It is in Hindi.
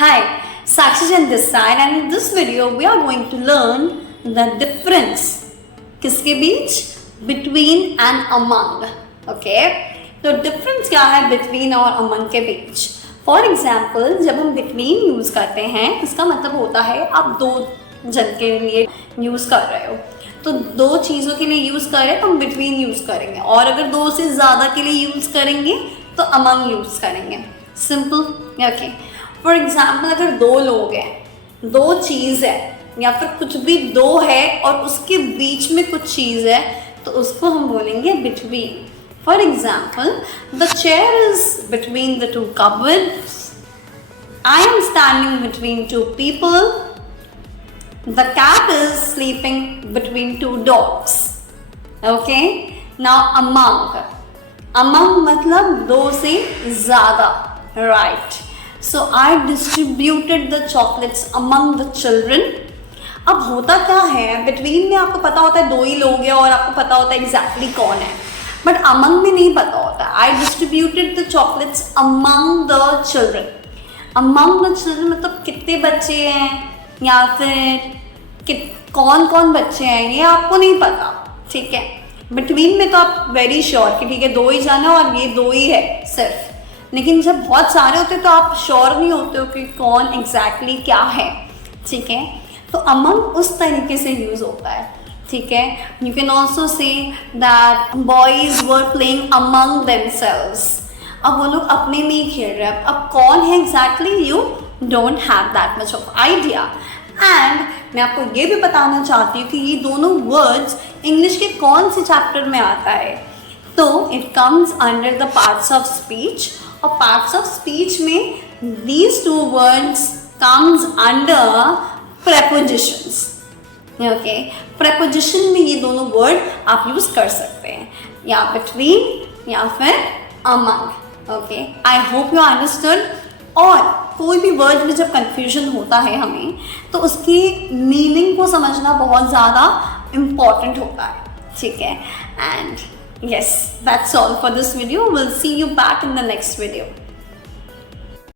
Hi, Sakshi Jan this side, and in this video we are going to learn the difference किसके बीच between and among. Okay, तो difference क्या है between और among के बीच. For example, जब हम between यूज़ करते हैं इसका मतलब होता है आप दो जन के लिए यूज़ कर रहे हो, तो दो चीज़ों के लिए यूज़ कर रहे हैं तो हम बिटवीन यूज़ करेंगे, और अगर दो से ज़्यादा के लिए यूज़ करेंगे तो अमंग यूज़ करेंगे. सिंपल. ओके, फॉर एग्जाम्पल अगर दो लोग हैं, दो चीज़ है या फिर कुछ भी दो है और उसके बीच में कुछ चीज़ है तो उसको हम बोलेंगे between. For example, the chair is between the two cupboards, I am standing between two people, the cat is sleeping between two dogs. Okay, now among मतलब दो से ज़्यादा, right? So I distributed the chocolates among the children. अब होता क्या है, between में आपको पता होता है दो ही लोग हैं और आपको पता होता है exactly कौन है, but among में नहीं पता होता. I distributed the chocolates among the children. Among the children मतलब कितने बच्चे हैं या फिर कौन कौन बच्चे हैं ये आपको नहीं पता. ठीक है, बिटवीन में तो आप वेरी श्योर कि ठीक है दो ही जाना और ये दो ही है सिर्फ, लेकिन जब बहुत सारे होते हैं तो आप श्योर नहीं होते हो कि कौन एग्जैक्टली क्या है. ठीक है, तो अमंग उस तरीके से यूज़ होता है. ठीक है, you can also say that boys were playing among themselves. अब वो लोग अपने में ही खेल रहे हैं. अब कौन है exactly you don't have that much of idea. And मैं आपको ये भी बताना चाहती हूँ कि ये दोनों वर्ड्स इंग्लिश के कौन से चैप्टर में आता है. तो it comes under the parts of speech, और पार्ट्स ऑफ स्पीच में these two words comes under prepositions. Okay, preposition में ये दोनों वर्ड आप यूज़ कर सकते हैं, या बिटवीन या फिर among. Okay, I hope you understood. और कोई भी वर्ड में जब कन्फ्यूजन होता है हमें तो उसकी मीनिंग को समझना बहुत ज़्यादा इम्पॉर्टेंट होता है. ठीक है, and yes, that's all for this video. We'll see you back in the next video.